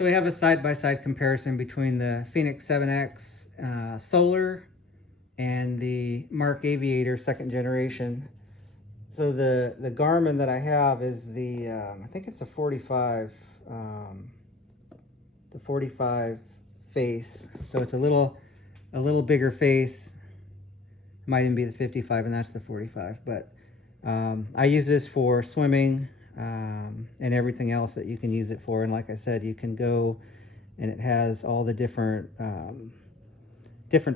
So we have a side-by-side comparison between the Fenix 7X Solar and the Marq Aviator 2nd generation. So the Garmin that I have is the I think it's a 45, the 45 face. So it's a little bigger face. It might even be the 55, and that's the 45. But I use this for swimming and everything else that you can use it for. And like I said, you can go, and it has all the different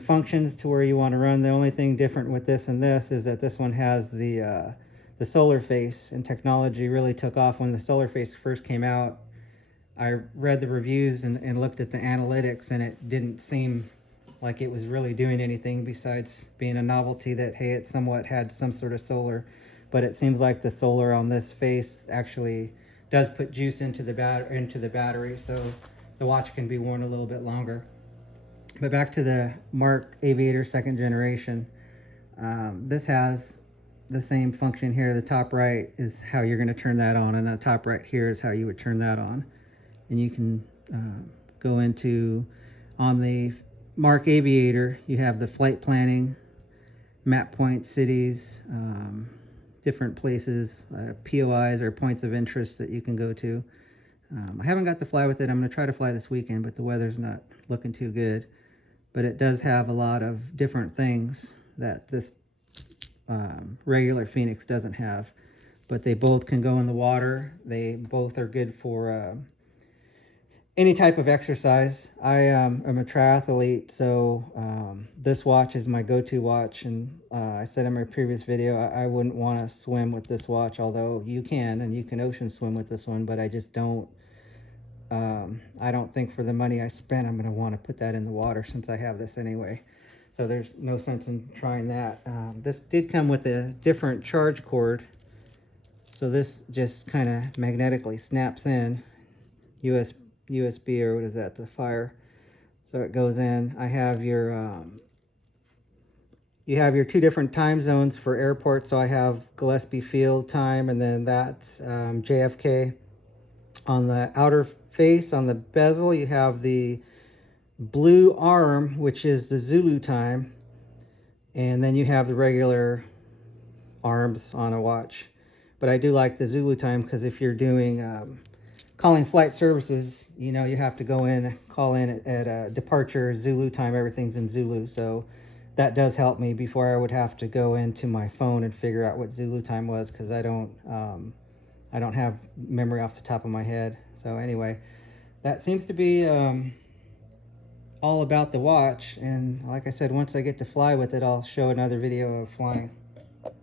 functions to where you want to run. The only thing different with this and this is that this one has the solar face, and technology really took off when the solar face first came out. I read the reviews and looked at the analytics, and it didn't seem like it was really doing anything besides being a novelty that, hey, it somewhat had some sort of solar. But it seems like the solar on this face actually does put juice into the battery, so the watch can be worn a little bit longer. But back to the Marq Aviator 2nd generation. This has the same function here. The top right is how you're going to turn that on, and the top right here is how you would turn that on. And you can go into, on the Marq Aviator, you have the flight planning, map points, cities, different places, POIs or points of interest that you can go to. I haven't got to fly with it. I'm going to try to fly this weekend, but the weather's not looking too good. But it does have a lot of different things that this regular Fenix doesn't have. But they both can go in the water. They both are good for any type of exercise. I am a triathlete, so this watch is my go-to watch. And I said in my previous video, I wouldn't want to swim with this watch, although you can, and you can ocean swim with this one, but I just don't. I don't think for the money I spent, I'm going to want to put that in the water since I have this anyway. So there's no sense in trying that. This did come with a different charge cord. So this just kind of magnetically snaps in. USB, or what is that, the Fire. So it goes in. I have your you have your two different time zones for airports. So I have Gillespie Field time, and then that's JFK. On the outer face, on the bezel, you have the blue arm, which is the Zulu time, and then you have the regular arms on a watch. But I do like the Zulu time because if you're doing calling flight services, you know, you have to go in, call in at a departure Zulu time. Everything's in Zulu, so that does help me before I would have to go into my phone and figure out what Zulu time was, because I don't have memory off the top of my head. So anyway, that seems to be all about the watch. And like I said, once I get to fly with it, I'll show another video of flying.